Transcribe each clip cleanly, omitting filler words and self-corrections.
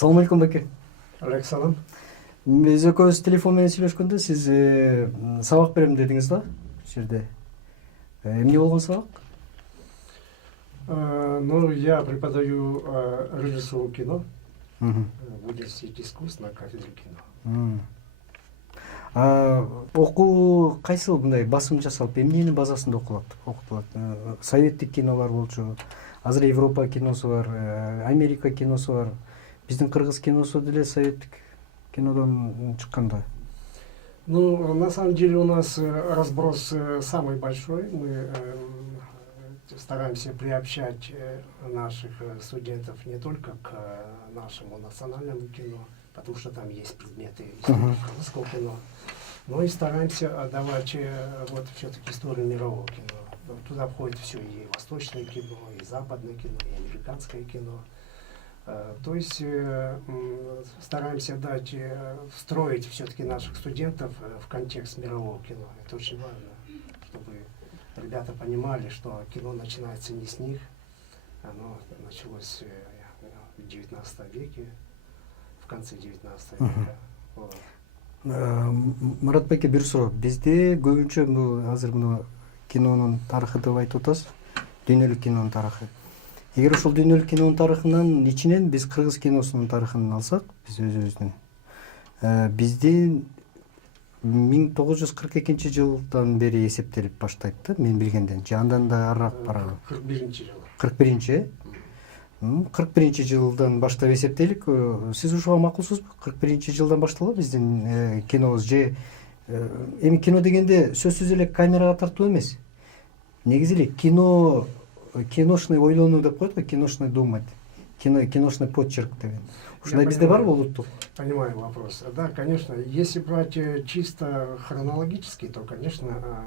Салам алейкум баке. Алейкум. Биз экөөбүз телефон менен сүйлөшкөндө сиз сабак берем дедиңиз да бул жерде. Эмне болгон сабак? Ну, я преподаю режиссуру кино в университете искусств на кафедре кино. Окуу кайсыл мындай басым жасалып, эмненин базасында окутулат? Советтик кинолор болчу, азыр Европа киносу бар, Америка киносу бар. Биздин кыргыз киносу деле советтик кинодон чыккан да. Ну, на самом деле у нас разброс самый большой. Мы стараемся приобщать наших студентов не только к нашему национальному кино, потому что там есть предметы истории русского кино, но и стараемся давать вот все-таки историю мирового кино. Туда входит все, и восточное кино, и западное кино, и американское кино. То есть стараемся дать, встроить все-таки наших студентов в контекст мирового кино. Это очень важно, чтобы ребята понимали, что кино начинается не с них, оно началось в 19 веке, в конце 19 века. Вот. Марат байке, бир суроо. Бизде көбүнчө азыр мына кинонун тарыхы деп айтып атасыз, дүйнөлүк кинонун тарыхы. Эгер ошол дүйнөлүк кинонун тарыхынан ичинен биз кыргыз киносунун тарыхын алсак, биз өзүбүздүн биздин 1942 жылдан бери эсептелип баштайт да, мен билгенден. Же андан да арыраак барабы? 41 жыл. 41 41 жылдан баштап эсептелик. Сиз ушуга макулсузбу? 41 жылдан башталат биздин кинобуз. Же эми кино дегенде сөзсүз эле камерага тартуу эмес. Негизи эле киношный ойлонуу деп коет го, киношный думать, киношный почерк деген. Ушундай бизде барбы улуттук? Понимаю вопрос. Да, конечно, если брать чисто хронологически, то, конечно,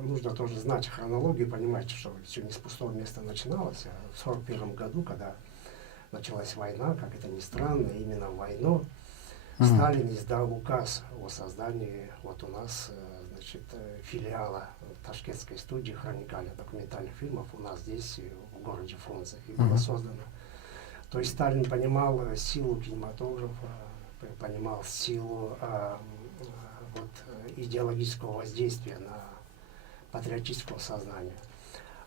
нужно тоже знать хронологию, понимать, что все не с пустого места начиналось. В 1941 году, когда началась война, как это ни странно, именно в войну Сталин издал указ о создании вот у нас, значит, филиала ташкентской студии хроникальных документальных фильмов у нас здесь, в городе Фрунзе, и было создано. То есть Сталин понимал силу кинематографа, понимал силу вот, идеологического воздействия на патриотическое сознание.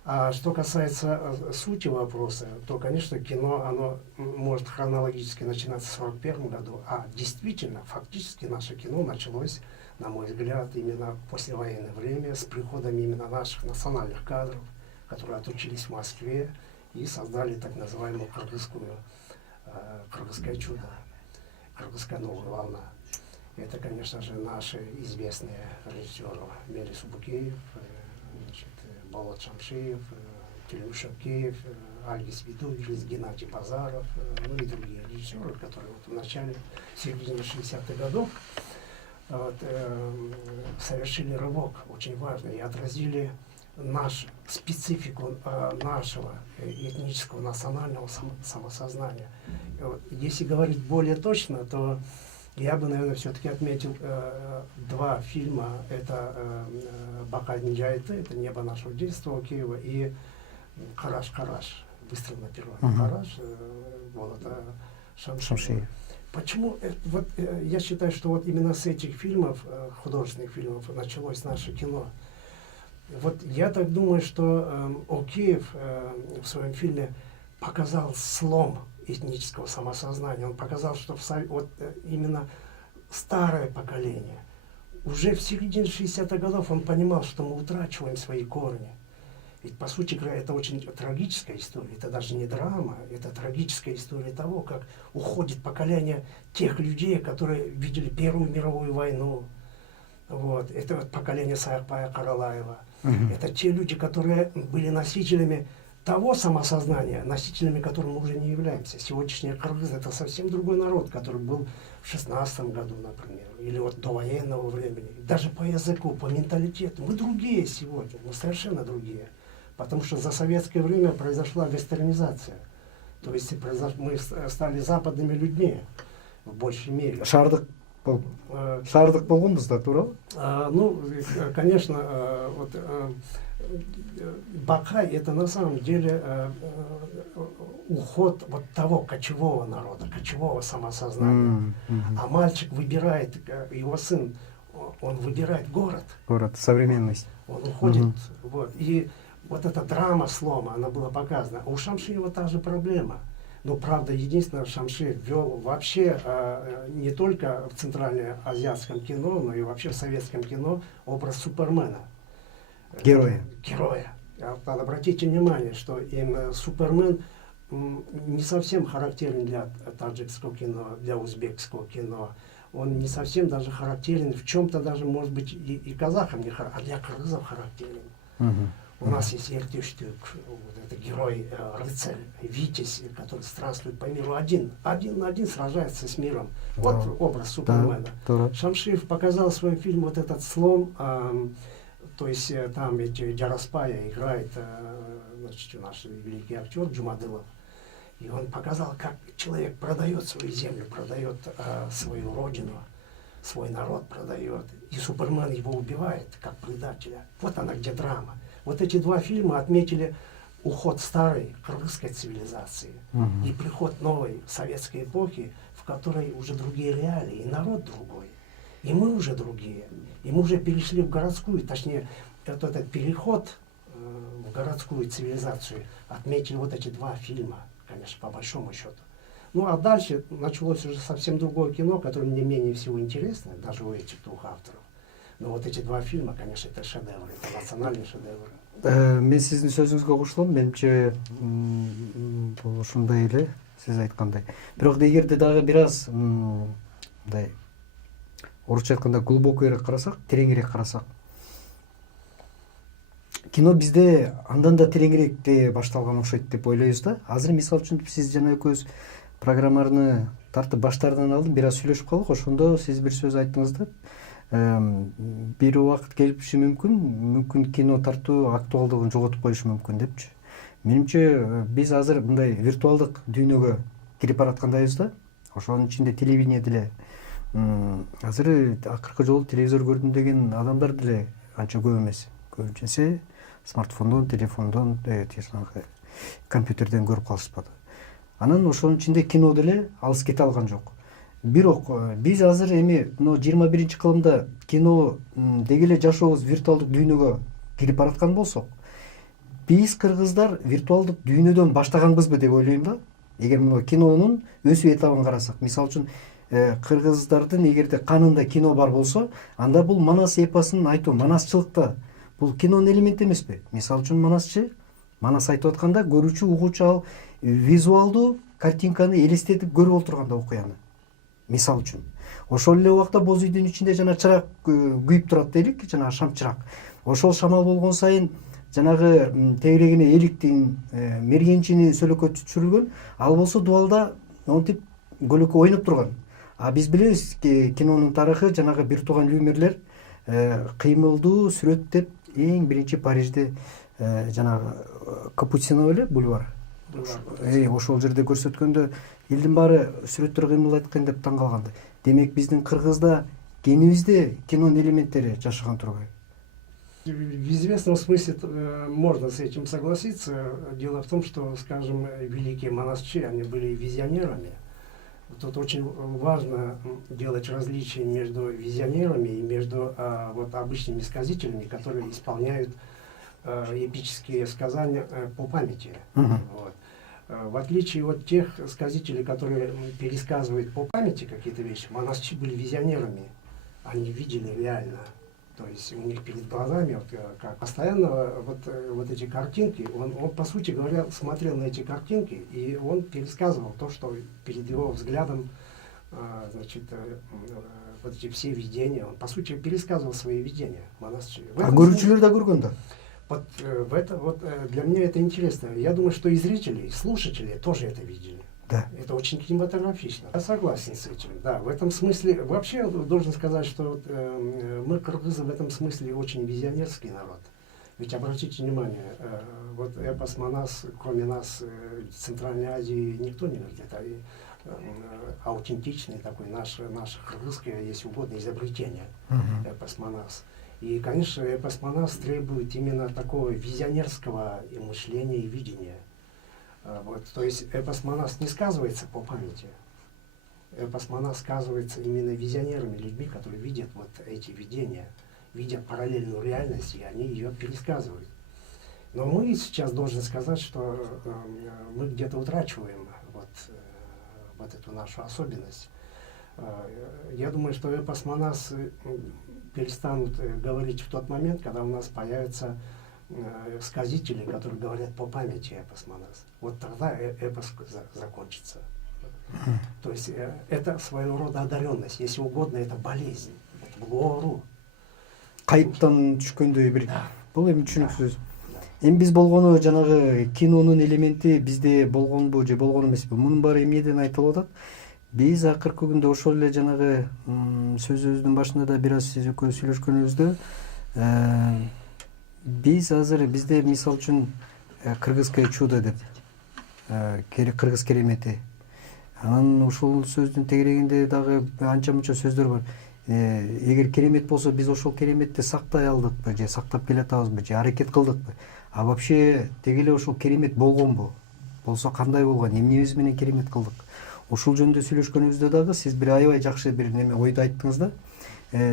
А что касается сути вопроса, то, конечно, кино, оно может хронологически начинаться в 1941 году, а действительно, фактически наше кино началось, на мой взгляд, именно в послевоенное время, с приходом именно наших национальных кадров, которые отучились в Москве и создали так называемую кыргызское чудо, кыргызская новая волна. Это, конечно же, наши известные режиссеры Мелис Букеев, Болот Шамшиев, Тилюша Кеев, Альгис Видович, Геннадий Базаров, ну и другие режиссеры, которые вот в начале, в середине 60-х годов вот, совершили рывок очень важный и отразили специфику нашего этнического, национального самосознания. Если говорить более точно, то я бы, наверное, все-таки отметил два фильма. Это «Бакай Нинджайты», это «Небо нашего детства» Океева, и «Караш-Караш», выстрел на первом. «Караш», Болота Шамшиева. Почему? Вот, я считаю, что вот именно с этих фильмов, художественных фильмов, началось наше кино. Вот я так думаю, что Океев в своем фильме показал слом этнического самосознания. Он показал, что вот именно старое поколение, уже в середине 60-х годов он понимал, что мы утрачиваем свои корни. Ведь, по сути говоря, это очень трагическая история. Это даже не драма, это трагическая история того, как уходит поколение тех людей, которые видели Первую мировую войну. Вот. Это вот поколение Саакбая Каралаева. Это те люди, которые были носителями того самосознания, носителями которым мы уже не являемся. Сегодняшние кыргызы — это совсем другой народ, который был в 16-м году, например, или вот до военного времени. Даже по языку, по менталитету. Мы другие сегодня, мы совершенно другие. Потому что за советское время произошла вестернизация. То есть мы стали западными людьми в большей мере. Шаардык болгонбуз да, туурабы? Ну, конечно, вот Бакай — это на самом деле уход вот того кочевого народа, кочевого самосознания. А мальчик выбирает, его сын, он выбирает город. Город, современность. Он уходит, вот. И вот эта драма слома, она была показана. А у Шамшиева та же проблема. Но, правда, единственное, Шамшиев ввел вообще не только в центральноазиатском кино, но и вообще в советском кино образ Супермена. Героя. Героя. Обратите внимание, что именно Супермен не совсем характерен для таджикского кино, для узбекского кино. Он не совсем даже характерен, в чем-то даже, может быть, и казахам не характерен, а для кыргызов характерен. У нас есть Эртюштюк, вот это герой, рыцарь, Витязь, который странствует по миру один на один сражается с миром. Вот образ Супермена. Шамшиев показал в своем фильме вот этот слом, то есть там эти Джараспая играет, значит, наш великий актер Джумадылов. И он показал, как человек продает свою землю, продает свою родину, свой народ продает. И Супермен его убивает, как предателя. Вот она где драма. Вот эти два фильма отметили уход старой кыргызской цивилизации и приход новой советской эпохи, в которой уже другие реалии, и народ другой, и мы уже другие. И мы уже перешли в городскую, точнее, этот переход в городскую цивилизацию отметили вот эти два фильма, конечно, по большому счету. Ну а дальше началось уже совсем другое кино, которое мне менее всего интересно, даже у этих двух авторов. Но вот эти два фильма, конечно, это шедевры, это национальные шедевры. Мен сиздин сөзүңүзгө кошулам. Менимче бул ушундай эле сиз айткандай. Бирок эгерде дагы бир аз мындай орусча айтканда глубокойраак карасак, тереңирээк карасак, кино бизде андан да тереңирээк башталган окшойт деп ойлойбуз да. Азыр мисалы үчүн сиз жана экөөбүз программаны тартып баштаарынан алдын бир аз сүйлөшүп калдык. Ошондо сиз бир сөз айттыңыз да. Бир убакыт келиши мүмкүн кино тартуу актуалдыгын жоготуп коюшу мүмкүн депчи. Менимче биз азыр мындай виртуалдык дүйнөгө кирип бараткандайбыз да. Ошонун ичинде телевидение деле азыр акыркы жолу телевизор көрдүм деген адамдар деле анча көп эмес. Көбүнчөсү смартфондон, телефондон, компьютерден көрүп калышпады. Анан ошонун ичинде кино деле алыс кете алган жок. Бирок биз азыр эми мына 21 кылымда кино деги эле жашообуз виртуалдык дүйнөгө кирип бараткан болсок, биз кыргыздар виртуалдык дүйнөдөн баштаганбызбы деп ойлойм да. Эгер мына кинонун өсүү этабын карасак, мисалы үчүн кыргыздардын эгерде канында кино бар болсо, анда бул Манас эпосун айтуу, манасчылыкта бул кинонун элементи эмеспи? Мисалы үчүн Манас айтып атканда көрүүчү, угуучу ал визуалдуу картинканы элестетип көрүп отурганда окуяны. Мисал үчүн. Ошол эле убакта боз үйдүн ичинде жана чырак күйүп турат дейlik, жана шам чырак. Ошол шамал болгон сайын жанагы тегерегине эликтин, мергенчини сөлөккө түшүрүлгөн, ал болсо дубалда монтип көлөккө ойноп турган. А биз билебиз кинонун тарыхы жанагы бир тууган Люмерлер кыймылдуу сүрөттөп эң биринчи Парижде жанагы Капуцино эле бульвар. Ошол жерде көрсөткөндө элдин баары сүрөттөр кыймылдайт экен деп таң калганды. Демек биздин Кыргызда кенибизде кинонун элементтери жашаган турбайбы? В известном смысле можно с этим согласиться. Дело в том, что, скажем, великие монастыри, они были визионерами. Тут очень важно делать различия между визионерами и между вот обычными сказителями, которые исполняют эпические сказания по памяти. Вот. В отличие от тех сказителей, которые пересказывают по памяти какие-то вещи, монастыри были визионерами. Они видели реально. То есть у них перед глазами, вот, как постоянно вот эти картинки, он, по сути говоря, смотрел на эти картинки, и он пересказывал то, что перед его взглядом, значит, вот эти все видения, он, по сути, пересказывал свои видения монастыря. А көрүүчүлөр да көргөн да? Вот, для меня это интересно. Я думаю, что и зрители, и слушатели тоже это видели. Да. Это очень кинематографично. Я согласен с этим. Да, в этом смысле, вообще должен сказать, что мы, кыргызы, в этом смысле очень визионерский народ. Ведь обратите внимание, вот эпос Манас, кроме нас, в Центральной Азии никто не говорит. Это аутентичный такой, наше кыргызское, если угодно, изобретение, эпос Манас. И, конечно, эпос Манас требует именно такого визионерского мышления и видения. Вот, то есть эпос Манас не сказывается по памяти. Эпос Манас сказывается именно визионерами, людьми, которые видят вот эти видения, видят параллельную реальность, и они ее пересказывают. Но мы сейчас должны сказать, что мы где-то утрачиваем вот эту нашу особенность. Я думаю, что эпос Манас перестанут говорить в тот момент, когда у нас появятся сказители, которые говорят по памяти эпос Манас. Вот тогда эпос закончится. То есть это своего рода одаренность, если угодно, это болезнь, это глору. Кайыптан түшкөндөй бир бул эми түшүнүксүз. Эми биз болгону жанагы кинонун элементи бизде болгонбу же болгон эмеспи? Мунун баары эмнеден айтылып атат? Биз акыркы күндө ошол эле жанагы сөзүбүздүн башында да бир аз сиз экөөбүз сүйлөшкөнүбүздө биз азыр бизде мисалы үчүн кыргызское чудо деп кыргыз керемети. Анан ушул сөздүн тегерегинде дагы анча мынча сөздөр бар. Эгер керемет болсо биз ошол кереметти сактай алдыкпы же сактап келатабызбы же аракет кылдыкпы? А вообще деги эле ошол керемет болгонбу? Болсо кандай болгон? Эмнебиз менен керемет кылдык? Ушул жөнүндө сүйлөшкөнүбүздө дагы сиз бир аябай жакшы бир неме ойду айттыңыз да.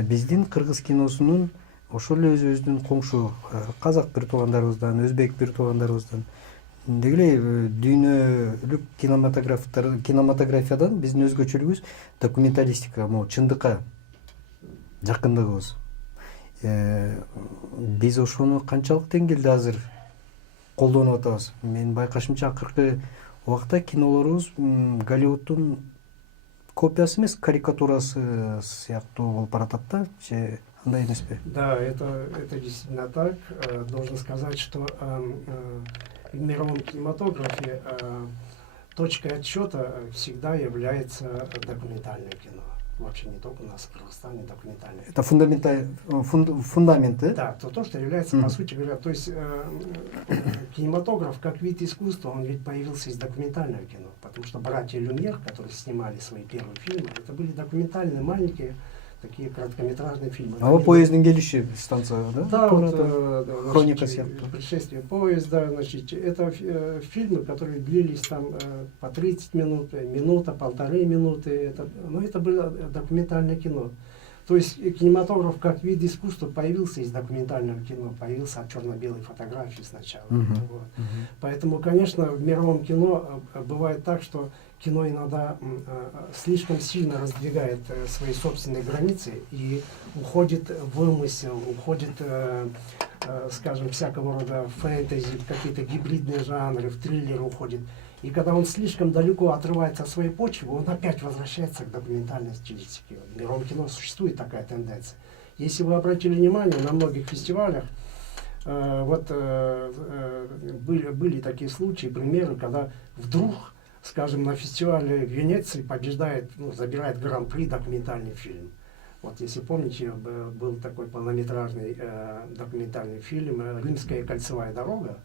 Биздин кыргыз киносунун ошол эле өзүбүздүн коңшу казак бир туугандарыбыздан, өзбек бир туугандарыбыздан деги эле дүйнөлүк кинематографиядан биздин өзгөчөлүгүбүз документалистика, могу чындыкка жакындыгыбыз. Биз ошону канчалык деңгээлде азыр колдонуп атабыз? Менин байкашымча акыркы убакта кинолорубуз Голливуддун копиясы эмес, карикатурасы сыяктуу болуп баратат да, же андай эмеспи? Да, это действительно так. Должен сказать, что в мировом кинематографе точкой отсчета всегда является документальное кино. Вообще не только у нас в Кыргызстане документальное. Это фундамент, да? Да, то, что является, по сути говоря, то есть кинематограф как вид искусства, он ведь появился из документального кино. Потому что братья Люмьер, которые снимали свои первые фильмы, это были документальные, маленькие, такие короткометражные фильмы. А поезддин келиши станция, да? Да, вот, хроника предшествие поезда, значит, это фильмы, которые длились там по 30 минут, минута, полторы минуты. Это было документальное кино. То есть кинематограф как вид искусства появился из документального кино, появился от черно-белой фотографии сначала. Вот. Поэтому, конечно, в мировом кино бывает так, что кино иногда слишком сильно раздвигает свои собственные границы и уходит в вымысел, уходит, скажем, всякого рода фэнтези, какие-то гибридные жанры, в триллер уходит. И когда он слишком далеко отрывается от своей почвы, он опять возвращается к документальной стилистике. В мировом кино существует такая тенденция. Если вы обратили внимание, на многих фестивалях были такие случаи, примеры, когда вдруг, скажем, на фестивале в Венеции побеждает, забирает гран-при документальный фильм. Вот если помните, был такой полнометражный документальный фильм «Римская кольцевая дорога»,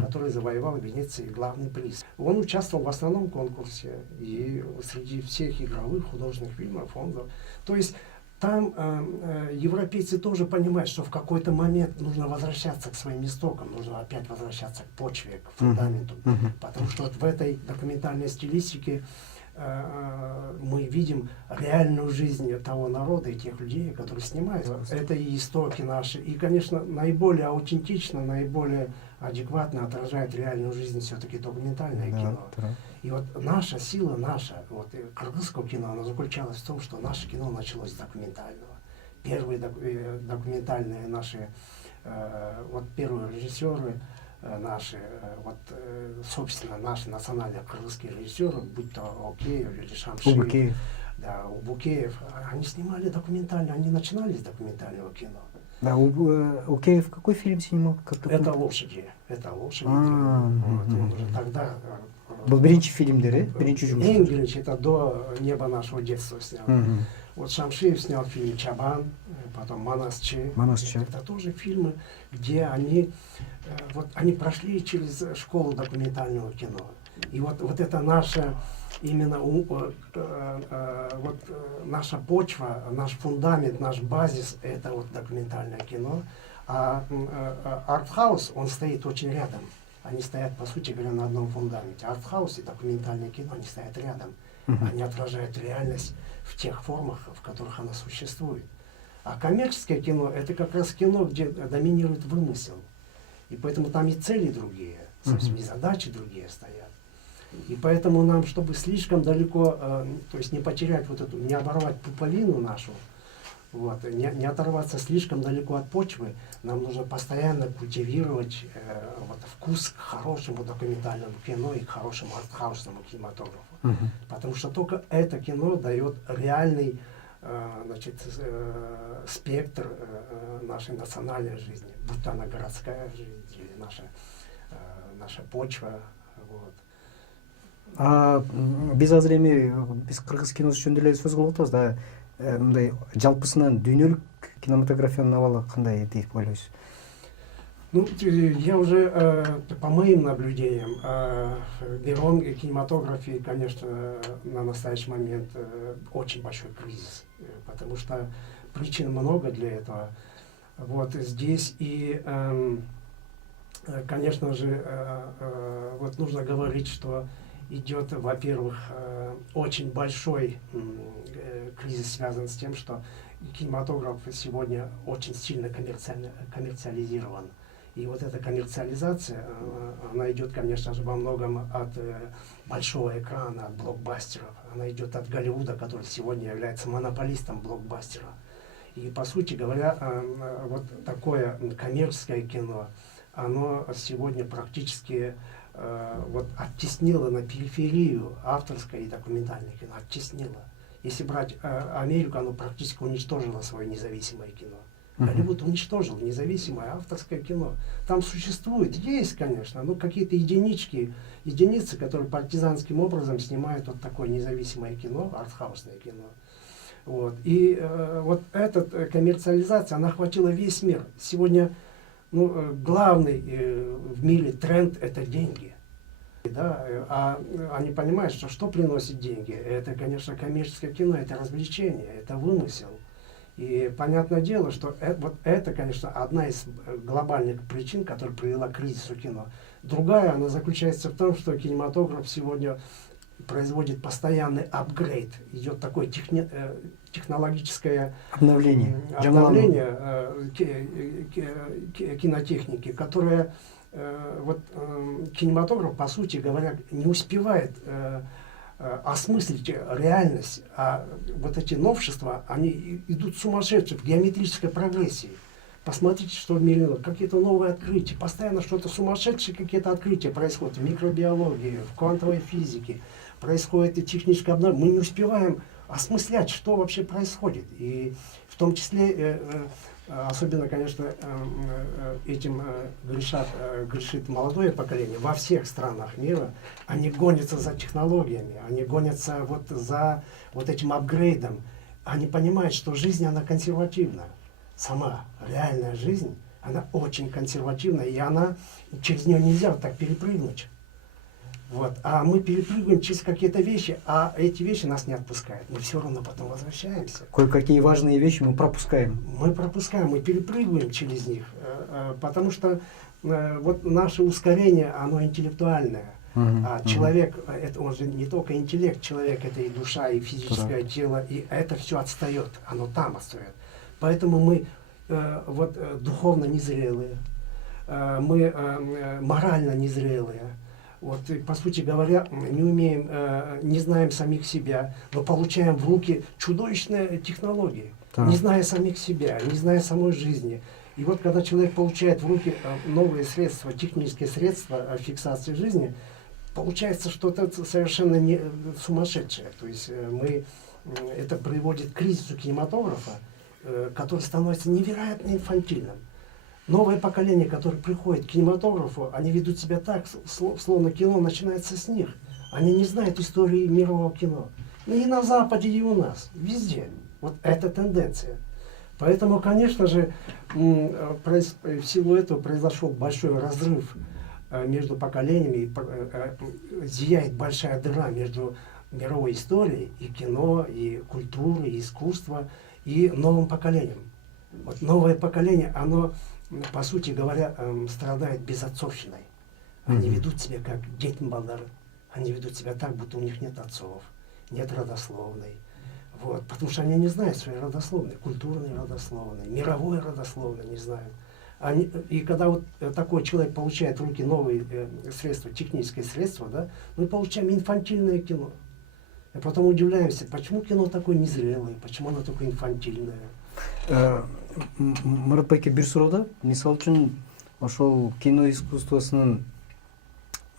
который завоевал в Венеции главный приз. Он участвовал в основном конкурсе, и среди всех игровых художественных фильмов То есть там европейцы тоже понимают, что в какой-то момент нужно возвращаться к своим истокам, нужно опять возвращаться к почве, к фундаменту. Потому что вот в этой документальной стилистике мы видим реальную жизнь того народа и тех людей, которые снимают. Это и истоки наши. И, конечно, наиболее аутентично, наиболее адекватно отражает реальную жизнь все-таки документальное кино. Да. И вот наша сила, кыргызского кино, она заключалась в том, что наше кино началось с документального. Первые документальные наши, первые режиссеры наши, собственно, наши национальные кыргызские режиссеры, будь то Океев или Шамшиев, Убукеев, они снимали документально, они начинали с документального кино. Да, Океев какой фильм снимал? Это лошади. Он уже тогда... Был биринчи фильмдер, биринчи жумуш. Энгелич, это до «Неба нашего детства» снял. Вот Шамшиев снял фильм «Чабан», потом «Манасчы». Это тоже фильмы, где они прошли через школу документального кино. И вот это наша именно наша почва, наш фундамент, наш базис — это документальное кино. А артхаус, он стоит очень рядом. они стоят, по сути говоря, на одном фундаменте. Артхаус и документальное кино, они стоят рядом. Они отражают реальность в тех формах, в которых она существует. А коммерческое кино — это как раз кино, где доминирует вымысел. И поэтому там и цели другие, совсем и задачи другие стоят. И поэтому нам, чтобы слишком далеко, то есть не потерять вот эту, не оборвать пуповину нашу, вот, не оторваться слишком далеко от почвы, нам нужно постоянно культивировать вот, вкус к хорошему документальному кино и к хорошему артхаусному кинематографу. Потому что только это кино дает реальный значит, спектр нашей национальной жизни, будь то она городская жизнь или наша почва. Вот. Биз азыр эми биз кыргыз киносу жөнүндө эле сөз кылып атабыз да, мындай жалпысынан дүйнөлүк кинематографиянын абалы кандай деп ойлойсуз? Ну, я уже, по моим наблюдениям, мировом кинематографии, конечно, на настоящий момент очень большой кризис, потому что причин много для этого. Вот здесь и, конечно же, вот нужно говорить, что идет, во-первых, очень большой кризис, связан с тем, что кинематограф сегодня очень сильно коммерциализирован. И вот эта коммерциализация, она идет, конечно же, во многом от большого экрана, от блокбастеров. Она идет от Голливуда, который сегодня является монополистом блокбастера. И, по сути говоря, вот такое коммерческое кино, оно сегодня практически вот оттеснило на периферию авторское и документальное кино, оттеснило. Если брать Америку, оно практически уничтожило свое независимое кино. Голливуд уничтожил независимое авторское кино. Там существует, есть, конечно, но какие-то единицы, которые партизанским образом снимают вот такое независимое кино, артхаусное кино. Вот. И вот эта коммерциализация, она охватила весь мир. Сегодня главный в мире тренд — это деньги. Да? А они понимают, что приносит деньги. Это, конечно, коммерческое кино, это развлечение, это вымысел. И понятное дело, что вот это, конечно, одна из глобальных причин, которая привела к кризису кино. Другая, она заключается в том, что кинематограф сегодня производит постоянный апгрейд. Идет такое технологическое обновление кинотехники, которое вот, кинематограф, по сути говоря, не успевает осмыслить реальность, а вот эти новшества, они идут сумасшедшие в геометрической прогрессии. Посмотрите, что в мире, какие-то новые открытия, постоянно что-то сумасшедшие, какие-то открытия происходят в микробиологии, в квантовой физике, происходит и техническое обновление. Мы не успеваем осмыслять, что вообще происходит. И в том числе, особенно, конечно, этим грешит молодое поколение во всех странах мира. Они гонятся за технологиями, они гонятся вот за вот этим апгрейдом. Они понимают, что жизнь, она консервативна. Сама реальная жизнь, она очень консервативна, и через нее нельзя вот так перепрыгнуть. Вот. А мы перепрыгиваем через какие-то вещи, а эти вещи нас не отпускают. Мы все равно потом возвращаемся. Кое-какие важные вещи мы пропускаем. Мы перепрыгиваем через них, потому что вот наше ускорение, оно интеллектуальное. А человек, он же не только интеллект, человек — это и душа, и физическое тело, и это все отстает, оно там отстает. Поэтому мы вот духовно незрелые, мы морально незрелые. Вот, и, по сути говоря, не знаем самих себя, но получаем в руки чудовищные технологии, не зная самих себя, не зная самой жизни. И вот когда человек получает в руки новые средства, технические средства фиксации жизни, получается что-то совершенно не сумасшедшее. То есть это приводит к кризису кинематографа, который становится невероятно инфантильным. Новое поколение, которое приходит к кинематографу, они ведут себя так, словно кино начинается с них. Они не знают истории мирового кино. Ну и на Западе, и у нас, везде. Вот эта тенденция. Поэтому, конечно же, в силу этого произошел большой разрыв между поколениями, зияет большая дыра между мировой историей и кино, и культурой, и искусством, и новым поколением. Вот новое поколение, оно, по сути говоря, страдает безотцовщиной. Они ведут себя как дети балдары. Они ведут себя так, будто у них нет отцов, нет родословной. Вот, потому что они не знают своей родословной, культурной родословной, мировой родословной не знают. И когда вот такой человек получает в руки новые средства, технические средства, да, мы получаем инфантильное кино. И потом удивляемся, почему кино такое незрелое, почему оно такое инфантильное. Мурат байке бир суроо да, мисалы үчүн ошол кино искусствосунун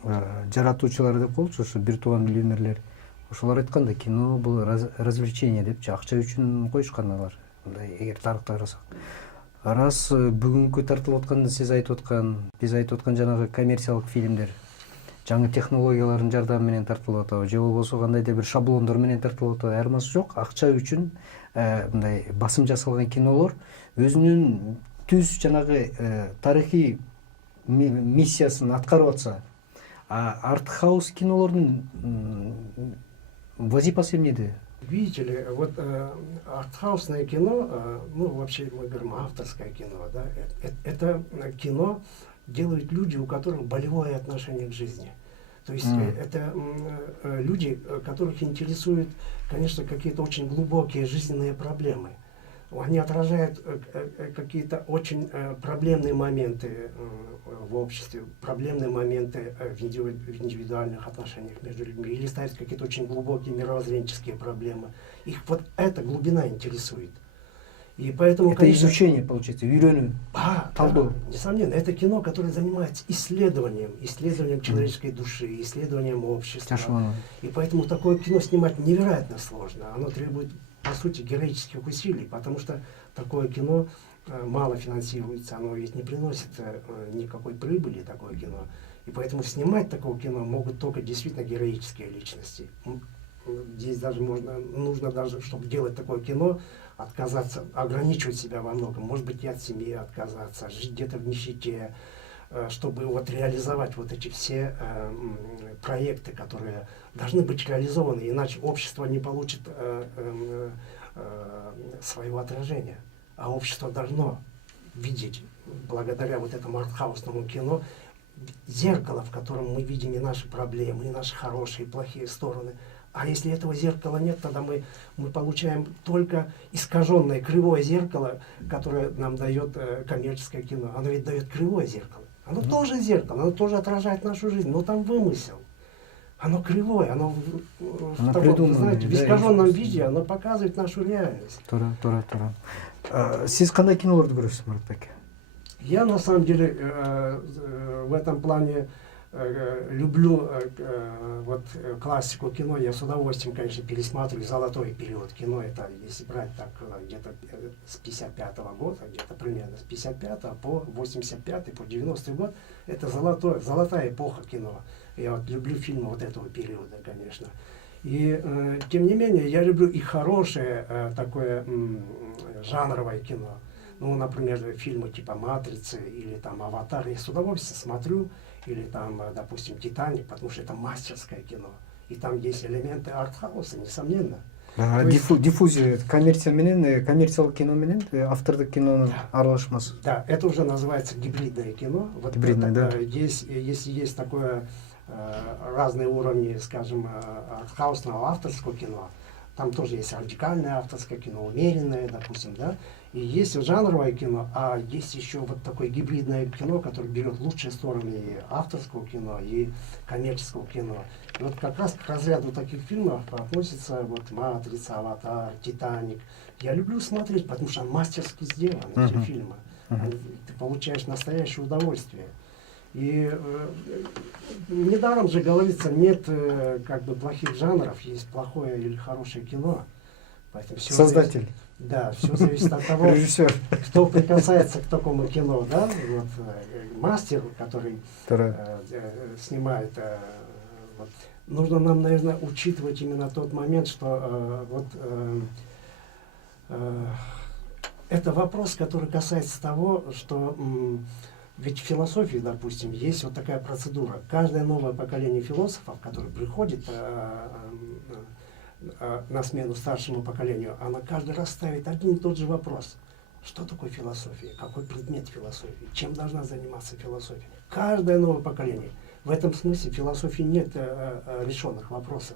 жаратуучулары деп коелучу, ошо бир тууган миллионерлер, ошолор айткан да, кино бул развлечение депчи, акча үчүн коюшкан алар. Мындай эгер тарыхта карасак, раз бүгүнкү тартылып аткан, сиз айтып аткан, биз айтып аткан жанагы коммерциялык фильмдер жаңы технологиялардын жардамы менен тартылып атабы, же болбосо кандайдыр бир шаблондор менен тартылып атабы, айырмасы жок. Акча үчүн мындай басым жасалган кинолор өзүнүн түз жанагы тарыхый миссиясын аткарып атса, артхаус кинолордун вазипасы эмнеде? Видите ли, вот артхаусное кино, ну вообще мы говорим авторское кино, да, это кино делают люди, у которых болевое отношение к жизни. То есть это люди, которых интересуют, конечно, какие-то очень глубокие жизненные проблемы. Они отражают какие-то очень проблемные моменты в обществе, проблемные моменты в индивидуальных отношениях между людьми, или ставят какие-то очень глубокие мировоззренческие проблемы. Их вот эта глубина интересует. И поэтому, это конечно, изучение, получается, үйрөнүү, талдоо. да, несомненно, это кино, которое занимается исследованием человеческой души, исследованием общества. И поэтому такое кино снимать невероятно сложно. Оно требует, по сути, героических усилий, потому что такое кино мало финансируется, оно ведь не приносит никакой прибыли, такое кино. И поэтому снимать такое кино могут только действительно героические личности. Здесь даже нужно даже, чтобы делать такое кино, отказаться, ограничивать себя во многом, может быть, и от семьи отказаться, жить где-то в нищете, чтобы вот реализовать вот эти все проекты, которые должны быть реализованы, иначе общество не получит своего отражения. А общество должно видеть, благодаря вот этому артхаусному кино, зеркало, в котором мы видим и наши проблемы, и наши хорошие, и плохие стороны. А если этого зеркала нет, тогда мы получаем только искаженное, кривое зеркало, которое нам дает коммерческое кино. Оно ведь дает кривое зеркало. Оно тоже зеркало, оно тоже отражает нашу жизнь, но там вымысел. Оно кривое, оно в таком, знаете, в искаженном виде, оно показывает нашу реальность. Туура. Сиз кандай кинолорду көрөсүз, Мурат байке? Я на самом деле в этом плане люблю вот классику кино, я с удовольствием, конечно, пересматриваю золотой период кино, это если брать так где-то с 55-го года, где-то примерно с 55 по 85 по 90-й год, это золотая эпоха кино. Я вот люблю фильмы вот этого периода, конечно. И тем не менее, я люблю и хорошее такое жанровое кино. Ну, например, фильмы типа «Матрицы» или там «Аватар» я с удовольствием смотрю, или там, допустим, «Титаник», потому что это мастерское кино. И там есть элементы артхауса, несомненно. Диффузия, коммерциялык кино менен автордук кинонун аралашмасы. Да, это уже называется гибридное кино. Вот гибридное, это, да. Если есть такое разные уровни, скажем, артхаусного авторского кино, там тоже есть радикальное авторское кино, умеренное, допустим, да, и есть жанровое кино, а есть еще вот такое гибридное кино, которое берет лучшие стороны и авторского кино, и коммерческого кино. И вот как раз к разряду таких фильмов относится вот «Матрица», «Аватар», «Титаник». Я люблю смотреть, потому что мастерски сделаны эти фильмы. Ты получаешь настоящее удовольствие. И недаром же говорится, нет как бы плохих жанров, есть плохое или хорошее кино. Поэтому все Создатель. Да, все зависит от того, кто прикасается к такому кино, да, вот мастер, который снимает. Вот. Нужно нам, наверное, учитывать именно тот момент, что это вопрос, который касается того, что ведь в философии, допустим, есть вот такая процедура. Каждое новое поколение философов, которое приходит на смену старшему поколению, она каждый раз ставит один и тот же вопрос. Что такое философия? Какой предмет философии? Чем должна заниматься философия? Каждое новое поколение. В этом смысле в философии нет решенных вопросов.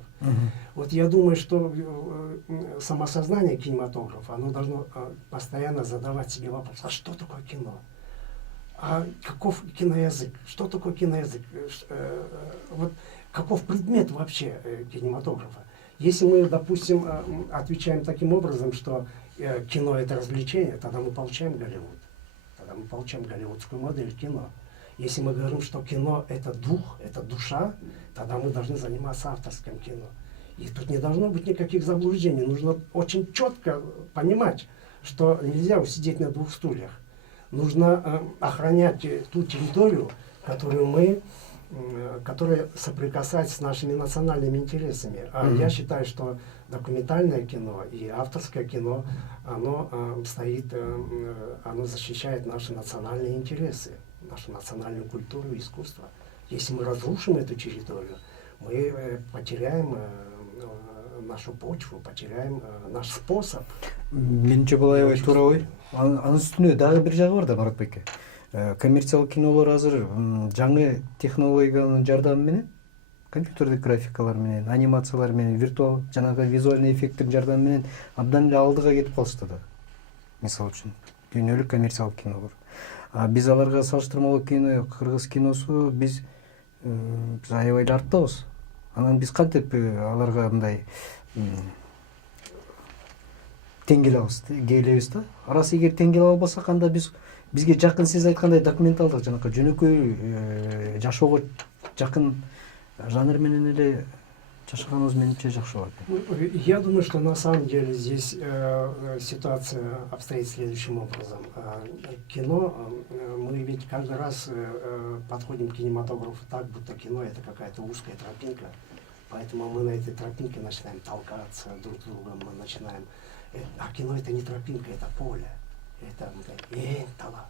Вот я думаю, что самосознание кинематографа, оно должно постоянно задавать себе вопрос, а что такое кино? А каков киноязык? Что такое киноязык? Вот каков предмет вообще кинематографа? Если мы, допустим, отвечаем таким образом, что кино это развлечение, тогда мы получаем Голливуд. Тогда мы получаем голливудскую модель кино. Если мы говорим, что кино это дух, это душа, тогда мы должны заниматься авторским кино. И тут не должно быть никаких заблуждений. Нужно очень четко понимать, что нельзя усидеть на двух стульях. Нужно охранять ту территорию, которая соприкасается с нашими национальными интересами. А я считаю, что документальное кино и авторское кино, оно защищает наши национальные интересы, нашу национальную культуру и искусство. Если мы разрушим эту территорию, мы потеряем нашу почву, потеряем наш способ. Менимче бул аябай туура ой. Анын үстүнө дагы бир жагы бар да, Марат байке. Коммерциялык кинолор азыр жаңы технологиянын жардамы менен, компьютердик графикалар менен, анимациялар менен, виртуал жанагы визуальный эффекттин жардамы менен абдан эле алдыга кетип калышты да. Мисалы үчүн дүйнөлүк коммерциялык кинолор. Биз аларга салыштырмалуу кино, кыргыз киносу биз аябай эле арттабыз. Анан биз кантип аларга мындай тең келе алабыз да. Арасы эгер тең келе албасак, анда бизге жакын, сиз айткандай документалдык жанакы жөнөкөй жашоого жакын жанр менен эле жашаганыбыз менимче жакшы болот. Я думаю, что на самом деле здесь ситуация обстоит следующим образом. Кино, мы ведь каждый раз подходим к кинематографу так, будто кино это какая-то узкая тропинка. Поэтому мы на этой тропинке начинаем толкаться друг с другом, мы начинаем... А кино это не тропинка, это поле. Это тала.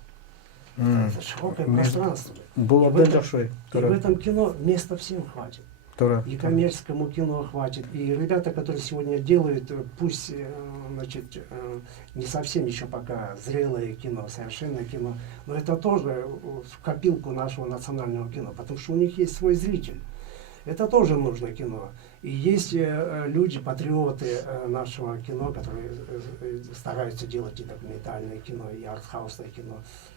Это широкое пространство. И в этом кино места всем хватит. И коммерческому кино хватит. И ребята, которые сегодня делают, пусть не совсем еще пока зрелое кино, совершенное кино, но это тоже в копилку нашего национального кино, потому что у них есть свой зритель. Это тоже нужно кино. И есть люди, патриоты нашего кино, которые стараются делать и документальное кино, и артхаусное кино.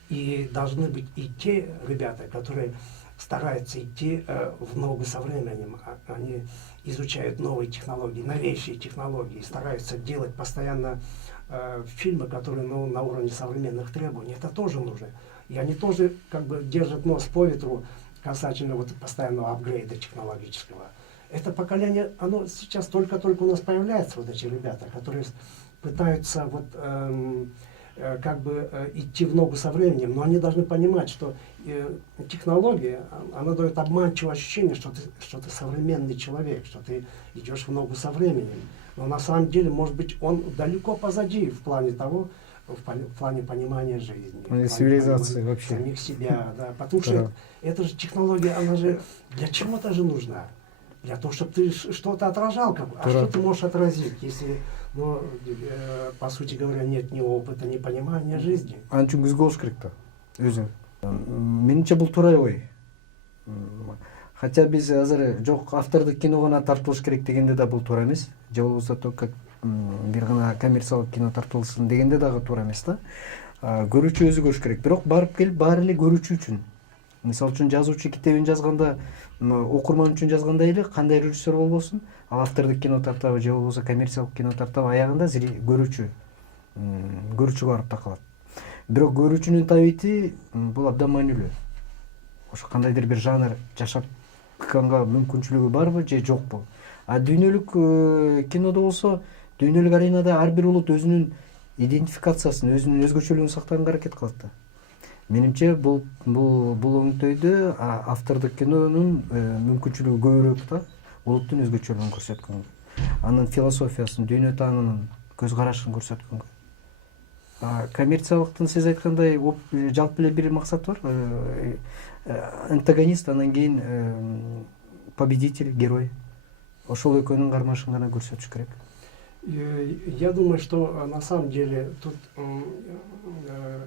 И должны быть и те ребята, которые стараются идти в ногу со временем. Они изучают новые технологии, новейшие технологии, стараются делать постоянно фильмы, которые на уровне современных требований. Это тоже нужно. И они тоже как бы держат нос по ветру касательно вот постоянного апгрейда технологического. Это поколение, оно сейчас только-только у нас появляется, вот эти ребята, которые пытаются вот как бы идти в ногу со временем, но они должны понимать, что технология, она дает обманчивое ощущение, что ты современный человек, что ты идешь в ногу со временем. Но на самом деле, может быть, он далеко позади в плане того, в плане понимания жизни, цивилизации вообще. Самих себя, да, потому что эта же технология, она же для чего-то же нужна. Для того, чтобы ты что-то отражал, а что ты можешь отразить, если, по сути говоря, нет ни опыта, ни понимания жизни. Анчун күзгө болуш керек да, өзүң. Менимче бул туура ой. Хотя биз азыр жок автордук кино гана тартылыш керек дегенде да бул туура эмес. Же болбосо только бир гана коммерциялык кино тартылсын дегенде дагы туура эмес да. Көрүүчү өзү көрүш керек. Бирок барып келип баары эле көрүүчү үчүн. Мисалы үчүн жазуучу китебин жазганда, окурман үчүн жазганда эле кандай режиссер болбосун, ал автордук кино тартабы же болбосо коммерциялык кино тартабы, аягында көрүүчү барып такалат. Бирок көрүүчүнүн табити бул абдан маанилүү. Ошо кандайдыр бир жанр жашап чыкканга мүмкүнчүлүгү барбы же жокпу? А дүйнөлүк кинодо болсо, дүйнөлүк аренада ар бир улут өзүнүн идентификациясын, өзүнүн өзгөчөлүгүн сактаганга аракет кылат да. Менимче бул оңтойдо автордук кинонун мүмкүнчүлүгү көбүрөөк да, улуттун өзгөчөлүгүн көрсөткөнгө, анын философиясын, дүйнө таанымын, көз карашын көрсөткөнгө. Коммерциялыктын сиз айткандай жалпы эле бир максаты бар. Антагонист, анан кийин победитель, герой. Ошол экөөнүн кармашын гана көрсөтүш керек. Я думаю, что на самом деле тут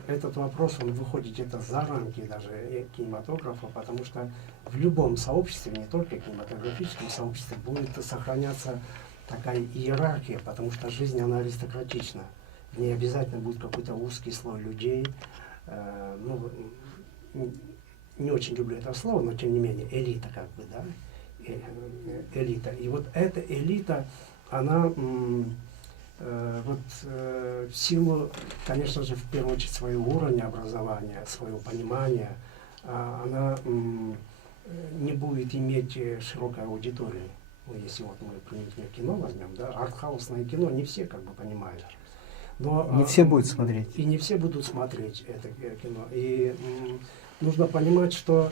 этот вопрос, он выходит где-то за рамки даже кинематографа, потому что в любом сообществе, не только кинематографическом сообществе, будет сохраняться такая иерархия, потому что жизнь, она аристократична. В ней обязательно будет какой-то узкий слой людей. Ну, не очень люблю это слово, но тем не менее, элита как бы, да, элита. И вот эта элита, она в силу, конечно же, в первую очередь своего уровня образования, своего понимания, она не будет иметь широкой аудитории. Ну, если вот мы, например, кино возьмем, да, артхаусное кино не все как бы понимают. Но, не все будут смотреть. И не все будут смотреть это кино. И нужно понимать, что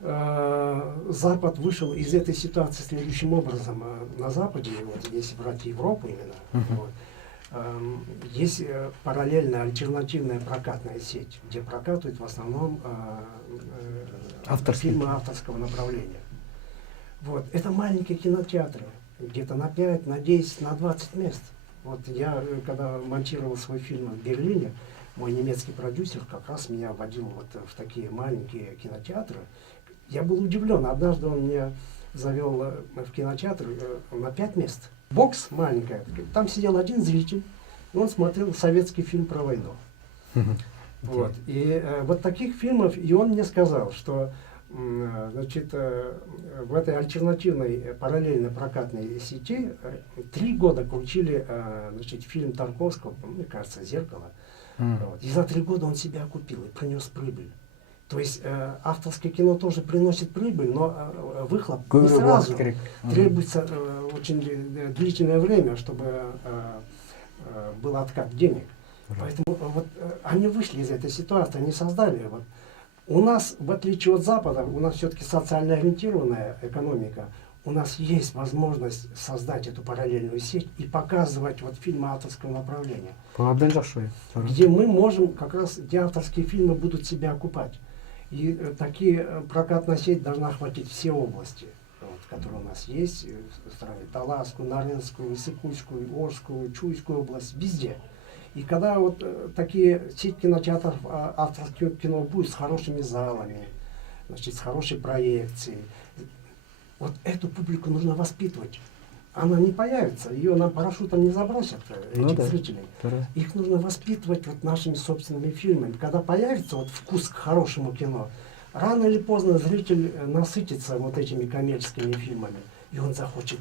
Запад вышел из этой ситуации следующим образом. На Западе, вот, если брать Европу именно, вот, есть параллельная альтернативная прокатная сеть, где прокатывают в основном фильмы авторского направления. Вот. Это маленькие кинотеатры, где-то на 5, на 10, на 20 мест. Вот я, когда монтировал свой фильм в Берлине, мой немецкий продюсер как раз меня водил вот в такие маленькие кинотеатры. Я был удивлен. Однажды он меня завел в кинотеатр на 5 мест. Бокс маленькая. Там сидел один зритель, и он смотрел советский фильм про войну. Вот. И вот таких фильмов, и он мне сказал, что значит, в этой альтернативной параллельной прокатной сети 3 года крутили значит, фильм Тарковского, мне кажется, «Зеркало». Вот. И за 3 года он себя окупил и принес прибыль. То есть авторское кино тоже приносит прибыль, но выхлоп не сразу. Требуется очень длительное время, чтобы был откат денег. Поэтому вот они вышли из этой ситуации, они создали. Вот. У нас, в отличие от Запада, у нас все-таки социально ориентированная экономика, у нас есть возможность создать эту параллельную сеть и показывать вот фильмы авторского направления. Где мы можем, как раз, где авторские фильмы будут себя окупать. И такие прокатная сеть должна охватить все области, вот, которые у нас есть в стране. Таласскую, Нарынскую, Иссык-Кульскую, Орскую, Чуйскую область, везде. И когда вот такие сеть кинотеатров авторского кино будет с хорошими залами, значит, с хорошей проекцией, вот эту публику нужно воспитывать. Она не появится, ее нам парашютом не забросят, этих зрителей. Их нужно воспитывать вот нашими собственными фильмами. Когда появится вот вкус к хорошему кино, рано или поздно зритель насытится вот этими коммерческими фильмами, и он захочет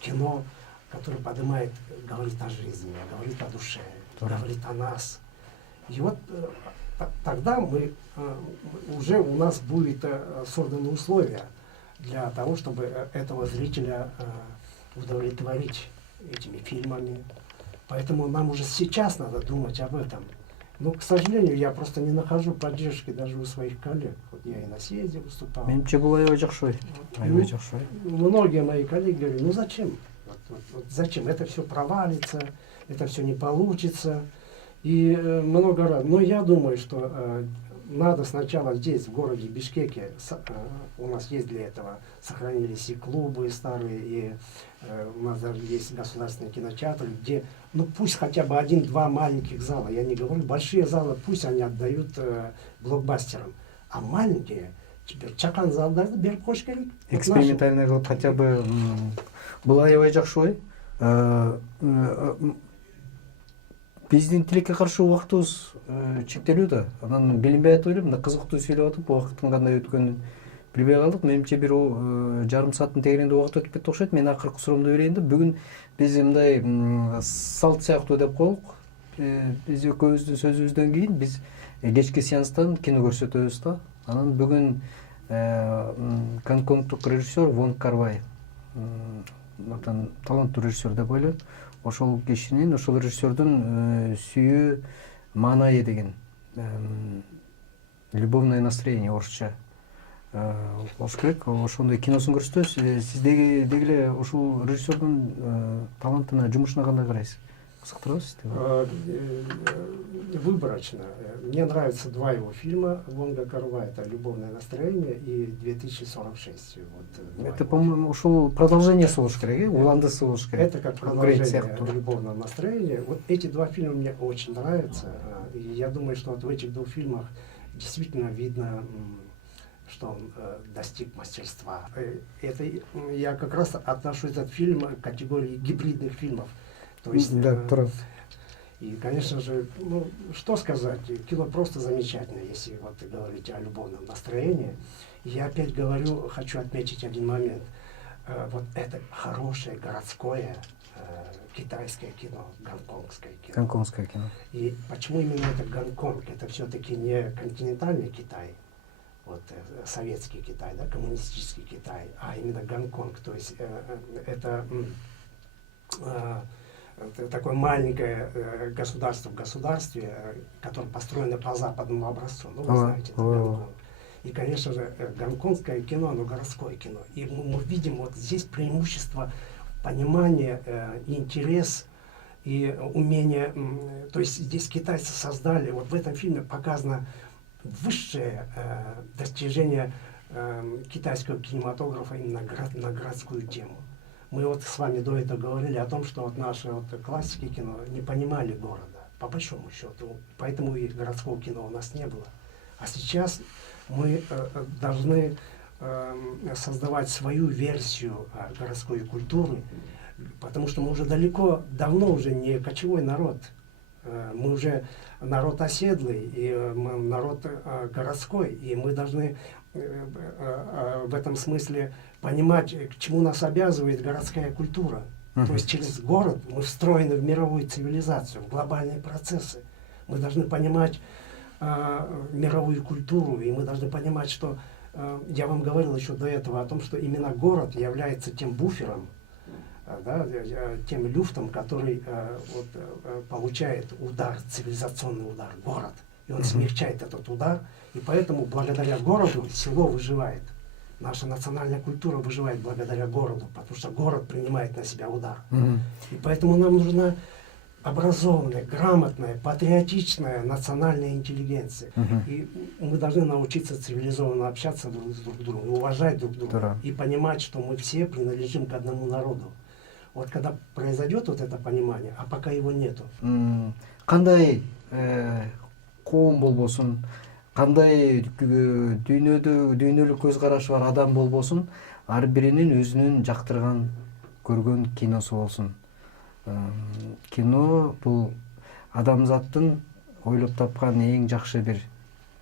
кино, который поднимает, говорит о жизни, говорит о душе, говорит о нас. И вот тогда мы, уже у нас будет созданы условия для того, чтобы этого зрителя удовлетворить этими фильмами. Поэтому нам уже сейчас надо думать об этом. Но, к сожалению, я просто не нахожу поддержки даже у своих коллег. Вот я и на съезде выступал. Многие мои коллеги говорят, ну зачем? Вот зачем? Это все провалится, это все не получится. И много раз. Но я думаю, что надо сначала здесь, в городе Бишкеке, у нас есть для этого, сохранились и клубы старые, и у нас даже есть государственный кинотеатр, где, ну пусть хотя бы 1-2 маленьких зала, я не говорю, большие залы, пусть они отдают блокбастерам, а маленькие, теперь чакан залдарды беріп қойыш керек. Экспериментальный кылып хотя бы была аябай жакшы ой. Биздин тилекке каршы убактыбыз чектелүү да. Анан билинбей атып элем, мына кызыктуу сүйлөп атып, убакыттын кандай өткөнүн билбей калдык. Менимче бир жарым сааттын тегерегинде убакыт өтүп кетти окшойт. Мен акыркы суроомду берейин да. Бүгүн биз мындай салт сыяктуу деп коелук. Биз экөөбүздүн сөзүбүздөн кийин биз кечки сеанстан кино көрсөтөбүз да. Анан бүгүн гонконгдук режиссер Вонг Кар-вай, таланттуу режиссер деп ойлойм. Ошол кишинин, ошол режиссердун сүйүү маанайы деген любовное настроение орусча болуш керек. Ошондой киносун көрсөтөбүз. Сиз деги эле ушул режиссердун талантына, жумушуна кандай карайсыз? кызыктырбы сизди? Выборочно. Мне нравятся два его фильма Вонга Кар-вай. Это «Любовное настроение» и «2046». Вот, два Это, его по-моему, ушул продолжениясы болуш керек, уландысы болуш керек. Это как Грейт продолжение сыяктуу. «Любовного настроения». Вот эти два фильма мне очень нравятся. И я думаю, что вот в этих двух фильмах действительно видно, что он достиг мастерства. Это я как раз отношу этот фильм к категории гибридных фильмов. То есть, Да, туура. и, конечно же, ну, что сказать, кино просто замечательное, если вот говорить о любовном настроении. Я опять говорю, хочу отметить один момент. Вот это хорошее городское китайское кино, гонконгское кино. Гонконгское кино. И почему именно это Гонконг? Это все-таки не континентальный Китай, вот, советский Китай, да, коммунистический Китай, а именно Гонконг. То есть это такое маленькое государство в государстве, которое построено по западному образцу. Ну, вы знаете, это Гонконг. И, конечно же, гонконгское кино, оно городское кино. И мы видим вот здесь преимущество понимания, интерес и умение. То есть здесь китайцы создали, вот в этом фильме показано высшее достижение китайского кинематографа именно на городскую тему. Мы вот с вами до этого говорили о том, что вот наши вот классики кино не понимали города, по большому счету. Поэтому и городского кино у нас не было. А сейчас мы должны создавать свою версию городской культуры, потому что мы уже давно уже не кочевой народ. Мы уже народ оседлый, и мы народ городской, и мы должны в этом смысле понимать, к чему нас обязывает городская культура. То есть через город мы встроены в мировую цивилизацию, в глобальные процессы. Мы должны понимать мировую культуру, и мы должны понимать, что я вам говорил еще до этого о том, что именно город является тем буфером, да, тем люфтом, который получает удар, цивилизационный удар, город. И он смягчает этот удар, и поэтому благодаря городу село выживает. Наша национальная культура выживает благодаря городу, потому что город принимает на себя удар. И поэтому нам нужна образованная, грамотная, патриотичная национальная интеллигенция. И мы должны научиться цивилизованно общаться друг с другом, уважать друг друга, и понимать, что мы все принадлежим к одному народу. Вот когда произойдет вот это понимание, а пока его нету. Кандай коом болбосун, кандай дүйнөлүк көз карашы бар адам болбосун, ар биринин өзүнүн жактырган көргөн киносу болсун. Кино бул адамзаттын ойлоп тапкан эң жакшы бир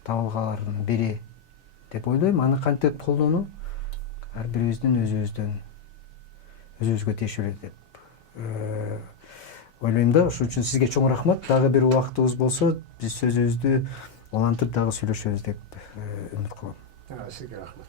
табылгаларынын бири деп ойлойм. Аны кантип колдонуу ар бирибиздин өзүбүзгө тиешелүү деп ойлойм да. Ошон үчүн сизге чоң рахмат. Дагы бир убактыбыз болсо, биз сөзүбүздү улантып дагы сүйлөшөбүз деп үмүт кылам. Сизге рахмат.